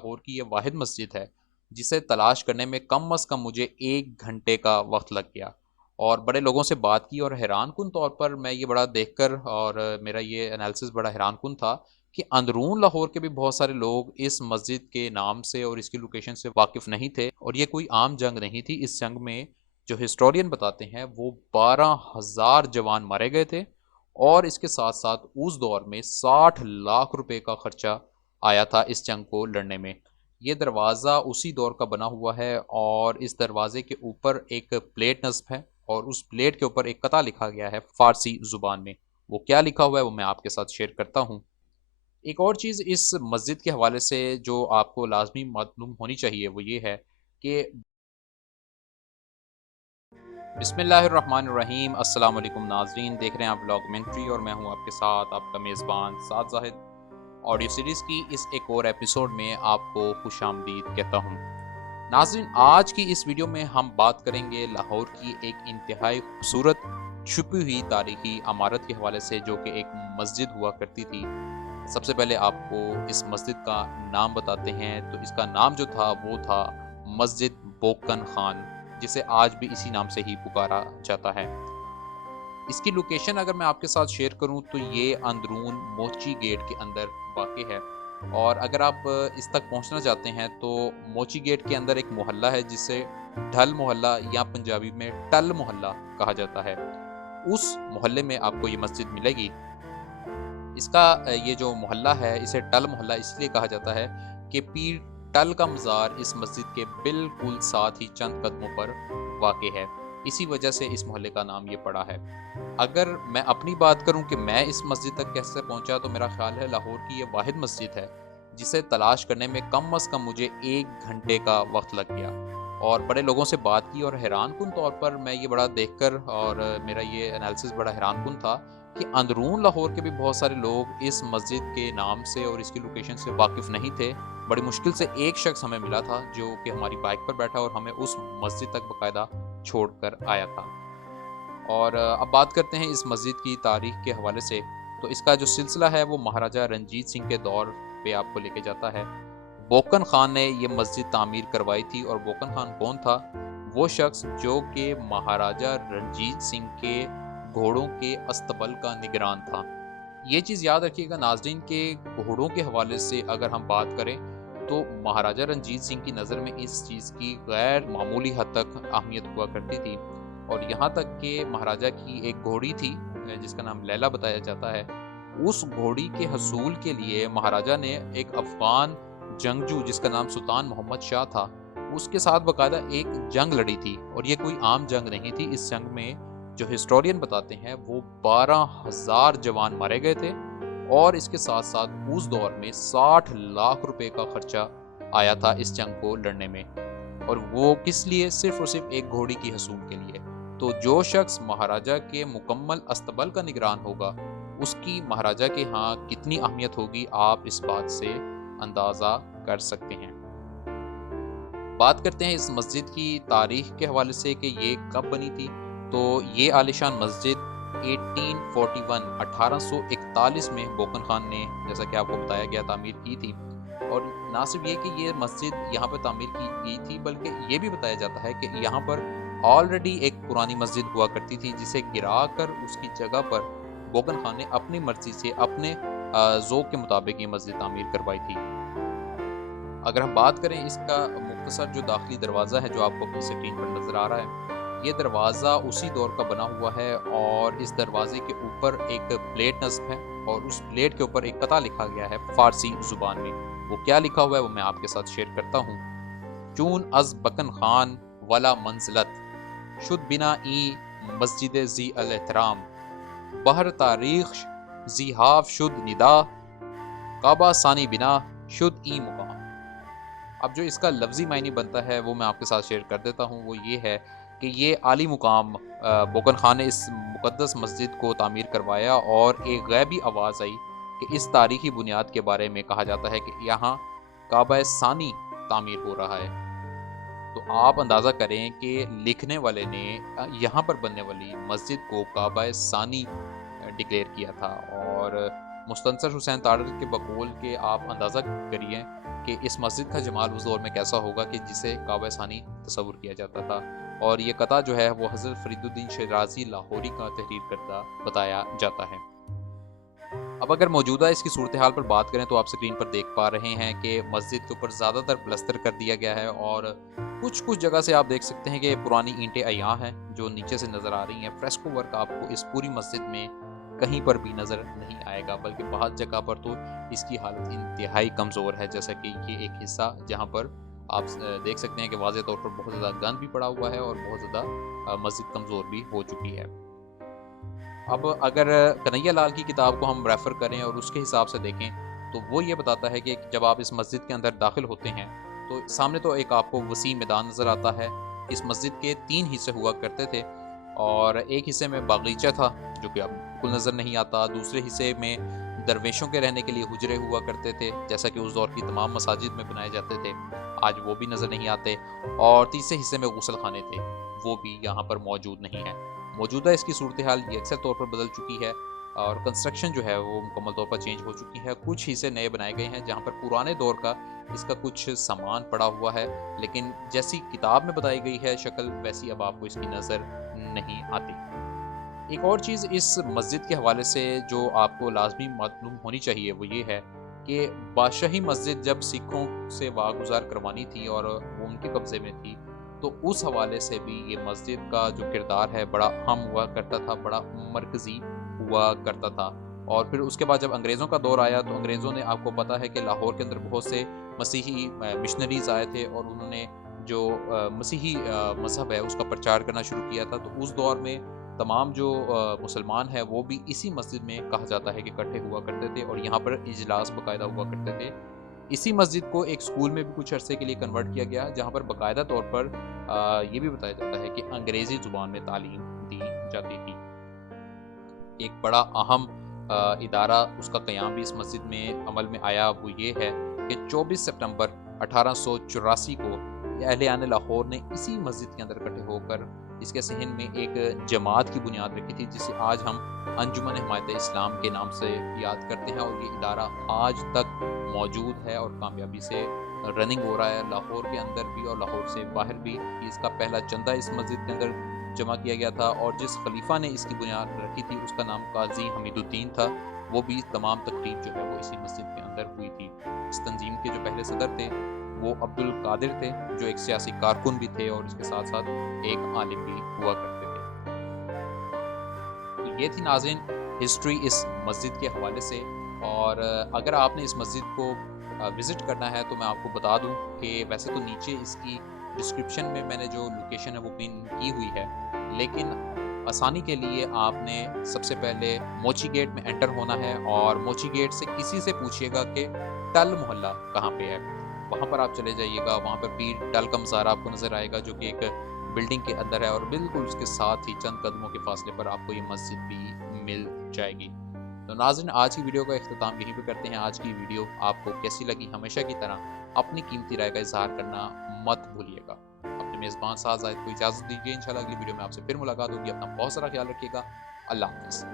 لاہور کی یہ واحد مسجد ہے جسے تلاش کرنے میں کم از کم مجھے 1 گھنٹے کا وقت لگ گیا، اور بڑے لوگوں سے بات کی، اور حیران کن طور پر میں یہ بڑا دیکھ کر، اور میرا یہ انالیسس بڑا حیران کن تھا کہ اندرون لاہور کے بھی بہت سارے لوگ اس مسجد کے نام سے اور اس کی لوکیشن سے واقف نہیں تھے، اور یہ کوئی عام جنگ نہیں تھی۔ اس جنگ میں جو ہسٹورین بتاتے ہیں وہ 12,000 جوان مارے گئے تھے، اور اس کے ساتھ ساتھ اس دور میں 60 لاکھ روپے کا خرچہ آیا تھا اس جنگ کو لڑنے میں۔ یہ دروازہ اسی دور کا بنا ہوا ہے، اور اس دروازے کے اوپر ایک پلیٹ نصب ہے، اور اس پلیٹ کے اوپر ایک قطعہ لکھا گیا ہے فارسی زبان میں۔ وہ کیا لکھا ہوا ہے وہ میں آپ کے ساتھ شیئر کرتا ہوں۔ ایک اور چیز اس مسجد کے حوالے سے جو آپ کو لازمی معلوم ہونی چاہیے وہ یہ ہے کہ بسم اللہ الرحمن الرحیم۔ السلام علیکم ناظرین، دیکھ رہے ہیں آپ ولاگمنٹری، اور میں ہوں آپ کے ساتھ آپ کا میزبان سعد زاہد۔ آڈیو سیریز کی اس ایک اور ایپیسوڈ میں آپ کو خوش آمدید کہتا ہوں۔ ناظرین، آج کی اس ویڈیو میں ہم بات کریں گے لاہور کی ایک انتہائی خوبصورت چھپی ہوئی تاریخی عمارت کے حوالے سے، جو کہ ایک مسجد ہوا کرتی تھی۔ سب سے پہلے آپ کو اس مسجد کا نام بتاتے ہیں، تو اس کا نام جو تھا وہ تھا مسجد بوکن خان، جسے آج بھی اسی نام سے ہی پکارا جاتا ہے۔ اس کی لوکیشن اگر میں آپ کے ساتھ شیئر کروں تو یہ اندرون موچی گیٹ کے اندر واقع ہے، اور اگر آپ اس تک پہنچنا چاہتے ہیں تو موچی گیٹ کے اندر ایک محلہ ہے جسے ڈھل محلہ یا پنجابی میں ٹل محلہ کہا جاتا ہے۔ اس محلے میں آپ کو یہ مسجد ملے گی۔ اس کا یہ جو محلہ ہے اسے ٹل محلہ اس لیے کہا جاتا ہے کہ پیر ٹل کا مزار اس مسجد کے بالکل ساتھ ہی چند قدموں پر واقع ہے، اسی وجہ سے اس محلے کا نام یہ پڑا ہے۔ اگر میں اپنی بات کروں کہ میں اس مسجد تک کیسے پہنچا، تو میرا خیال ہے لاہور کی یہ واحد مسجد ہے جسے تلاش کرنے میں کم از کم مجھے 1 گھنٹے کا وقت لگ گیا، اور بڑے لوگوں سے بات کی، اور حیران کن طور پر میں یہ بڑا دیکھ کر، اور میرا یہ انالیسس بڑا حیران کن تھا کہ اندرون لاہور کے بھی بہت سارے لوگ اس مسجد کے نام سے اور اس کی لوکیشن سے واقف نہیں تھے۔ بڑی مشکل سے ایک شخص ہمیں ملا تھا جو کہ ہماری بائک پر بیٹھا اور ہمیں اس مسجد تک باقاعدہ چھوڑ کر آیا تھا۔ اور اب بات کرتے ہیں اس مسجد کی تاریخ کے حوالے سے، تو اس کا جو سلسلہ ہے وہ مہاراجہ رنجیت سنگھ کے دور پہ آپ کو لے کے جاتا ہے۔ بوکن خان نے یہ مسجد تعمیر کروائی تھی، اور بوکن خان کون تھا؟ وہ شخص جو کہ مہاراجہ رنجیت سنگھ کے گھوڑوں کے استبل کا نگران تھا۔ یہ چیز یاد رکھیے گا ناظرین کہ گھوڑوں کے حوالے سے اگر ہم بات کریں تو مہاراجہ رنجیت سنگھ کی نظر میں اس چیز کی غیر معمولی حد تک اہمیت ہوا کرتی تھی، اور یہاں تک کہ مہاراجہ کی ایک گھوڑی تھی جس کا نام لیلا بتایا جاتا ہے۔ اس گھوڑی کے حصول کے لیے مہاراجہ نے ایک افغان جنگجو جس کا نام سلطان محمد شاہ تھا، اس کے ساتھ باقاعدہ ایک جنگ لڑی تھی، اور یہ کوئی عام جنگ نہیں تھی۔ اس جنگ میں جو ہسٹورین بتاتے ہیں وہ 12,000 جوان مارے گئے تھے، اور اس کے ساتھ ساتھ اس دور میں 60 لاکھ روپے کا خرچہ آیا تھا اس جنگ کو لڑنے میں، اور وہ کس لیے؟ صرف اور صرف ایک گھوڑی کی حصول کے لیے۔ تو جو شخص مہاراجہ کے مکمل استبل کا نگران ہوگا، اس کی مہاراجہ کے ہاں کتنی اہمیت ہوگی، آپ اس بات سے اندازہ کر سکتے ہیں۔ بات کرتے ہیں اس مسجد کی تاریخ کے حوالے سے کہ یہ کب بنی تھی، تو یہ عالیشان مسجد 1841 میں بوکن خان نے، جیسا کہ آپ کو بتایا گیا، تعمیر کی تھی۔ اور نہ صرف یہ کہ یہ مسجد یہاں پر تعمیر کی گئی تھی، بلکہ یہ بھی بتایا جاتا ہے کہ یہاں پر آلریڈی ایک پرانی مسجد ہوا کرتی تھی جسے گرا کر اس کی جگہ پر بوکن خان نے اپنی مرضی سے اپنے ذوق کے مطابق یہ مسجد تعمیر کروائی تھی۔ اگر ہم بات کریں اس کا مختصر جو داخلی دروازہ ہے جو آپ کو اپنی اسکرین پر نظر آ رہا ہے، یہ دروازہ اسی دور کا بنا ہوا ہے، اور اس دروازے کے اوپر ایک پلیٹ نصب ہے، اور اس پلیٹ کے اوپر ایک قطعہ لکھا گیا ہے فارسی زبان میں۔ وہ کیا لکھا ہوا ہے وہ میں آپ کے ساتھ شیئر کرتا ہوں۔ چون از بکن خان ولا منزلت شد بنا ای مسجد زی الاحترام، بہر تاریخ زی حاف شد ندا، کعبہ ثانی بنا شد ای مقام۔ اب جو اس کا لفظی معنی بنتا ہے وہ میں آپ کے ساتھ شیئر کر دیتا ہوں۔ وہ یہ ہے کہ یہ عالی مقام بوکن خان نے اس مقدس مسجد کو تعمیر کروایا، اور ایک غیبی آواز آئی کہ اس تاریخی بنیاد کے بارے میں کہا جاتا ہے کہ یہاں کعبہ ثانی تعمیر ہو رہا ہے۔ تو آپ اندازہ کریں کہ لکھنے والے نے یہاں پر بننے والی مسجد کو کعبہ ثانی ڈکلیئر کیا تھا، اور مستنصر حسین تارڑ کے بقول کے آپ اندازہ کریے کہ اس مسجد کا جمال اس دور میں کیسا ہوگا کہ جسے کعبہ ثانی تصور کیا جاتا تھا، اور یہ قطعہ جو ہے وہ حضرت فرید الدین شیرازی لاہوری کا تحریر کردہ بتایا جاتا ہے۔ اب اگر موجودہ اس کی صورتحال پر بات کریں تو آپ سکرین پر دیکھ پا رہے ہیں کہ مسجد کے اوپر زیادہ تر پلستر کر دیا گیا ہے، اور کچھ جگہ سے آپ دیکھ سکتے ہیں کہ پرانی اینٹیں عیاں ہیں جو نیچے سے نظر آ رہی ہیں۔ فریسکو ورک آپ کو اس پوری مسجد میں کہیں پر بھی نظر نہیں آئے گا، بلکہ بہت جگہ پر تو اس کی حالت انتہائی کمزور ہے، جیسا کہ یہ ایک حصہ جہاں پر آپ دیکھ سکتے ہیں کہ واضح طور پر بہت زیادہ گند بھی پڑا ہوا ہے اور بہت زیادہ مسجد کمزور بھی ہو چکی ہے۔ اب اگر کنہیا لال کی کتاب کو ہم ریفر کریں اور اس کے حساب سے دیکھیں تو وہ یہ بتاتا ہے کہ جب آپ اس مسجد کے اندر داخل ہوتے ہیں تو سامنے تو ایک آپ کو وسیع میدان نظر آتا ہے۔ اس مسجد کے 3 حصے ہوا کرتے تھے، اور ایک حصے میں باغیچہ تھا جو کہ اب بالکل نظر نہیں آتا، دوسرے حصے میں درویشوں کے رہنے کے لیے حجرے ہوا کرتے تھے جیسا کہ اس دور کی تمام مساجد میں بنائے جاتے تھے، آج وہ بھی نظر نہیں آتے، اور تیسرے حصے میں غسل خانے تھے، وہ بھی یہاں پر موجود نہیں ہیں۔ موجودہ اس کی صورتحال یہ اکثر طور پر بدل چکی ہے، اور کنسٹرکشن جو ہے وہ مکمل طور پر چینج ہو چکی ہے۔ کچھ حصے نئے بنائے گئے ہیں جہاں پر پرانے دور کا اس کا کچھ سامان پڑا ہوا ہے، لیکن جیسی کتاب میں بتائی گئی ہے شکل ویسی اب آپ کو اس کی نظر نہیں آتی۔ ایک اور چیز اس مسجد کے حوالے سے جو آپ کو لازمی معلوم ہونی چاہیے وہ یہ ہے کہ بادشاہی مسجد جب سکھوں سے واگزار کروانی تھی اور وہ ان کے قبضے میں تھی تو اس حوالے سے بھی یہ مسجد کا جو کردار ہے بڑا اہم ہوا کرتا تھا، بڑا مرکزی ہوا کرتا تھا۔ اور پھر اس کے بعد جب انگریزوں کا دور آیا تو انگریزوں نے، آپ کو پتا ہے کہ لاہور کے اندر بہت سے مسیحی مشنریز آئے تھے اور انہوں نے جو مسیحی مذہب ہے اس کا پرچار کرنا شروع کیا تھا، تو اس دور میں تمام جو مسلمان ہیں وہ بھی اسی مسجد میں کہا جاتا ہے کہ اکٹھے ہوا کرتے تھے، اور یہاں پر اجلاس باقاعدہ ہوا کرتے تھے۔ اسی مسجد کو ایک سکول میں بھی کچھ عرصے کے لیے کنورٹ کیا گیا جہاں پر باقاعدہ طور پر یہ بھی بتایا جاتا ہے کہ انگریزی زبان میں تعلیم دی جاتی تھی۔ ایک بڑا اہم ادارہ اس کا قیام بھی اس مسجد میں عمل میں آیا، وہ یہ ہے کہ 24 سپٹمبر 1884 کو اہلیان لاہور نے اسی مسجد کے اندر اکٹھے ہو کر اس کے صحن میں ایک جماعت کی بنیاد رکھی تھی جسے آج ہم انجمن حمایت اسلام کے نام سے یاد کرتے ہیں، اور یہ ادارہ آج تک موجود ہے اور کامیابی سے رننگ ہو رہا ہے، لاہور کے اندر بھی اور لاہور سے باہر بھی۔ اس کا پہلا چندہ اس مسجد کے اندر جمع کیا گیا تھا، اور جس خلیفہ نے اس کی بنیاد رکھی تھی اس کا نام قاضی حمید الدین تھا، وہ بھی تمام تقریب جو ہے وہ اسی مسجد کے اندر ہوئی تھی۔ اس تنظیم کے جو پہلے صدر تھے وہ عبد القادر تھے جو ایک سیاسی کارکن بھی تھے اور اس کے ساتھ ساتھ ایک عالم بھی ہوا کرتے تھے۔ تو یہ تھی ناظرین ہسٹری اس مسجد کے حوالے سے، اور اگر آپ نے اس مسجد کو وزٹ کرنا ہے تو میں آپ کو بتا دوں کہ ویسے تو نیچے اس کی ڈسکرپشن میں نے جو لوکیشن ہے وہ پن کی ہوئی ہے، لیکن آسانی کے لیے آپ نے سب سے پہلے موچی گیٹ میں انٹر ہونا ہے، اور موچی گیٹ سے کسی سے پوچھیے گا کہ ٹل محلہ کہاں پہ ہے، وہاں پر آپ چلے جائیے گا۔ وہاں پر پیر ٹل کا مزار آپ کو نظر آئے گا جو کہ ایک بلڈنگ کے اندر ہے، اور بالکل اس کے ساتھ ہی چند قدموں کے فاصلے پر آپ کو یہ مسجد بھی مل جائے گی۔ تو ناظرین آج کی ویڈیو کا اختتام یہیں پہ کرتے ہیں۔ آج کی ویڈیو آپ کو کیسی لگی ہمیشہ کی طرح اپنی قیمتی رائے کا اظہار کرنا مت بھولیے گا۔ اپنے میزبان ساز زاہد کو اجازت دیجیے، انشاءاللہ اگلی ویڈیو میں آپ سے پھر ملاقات ہوگی۔ اپنا بہت سارا خیال رکھیے گا۔ اللہ حافظ۔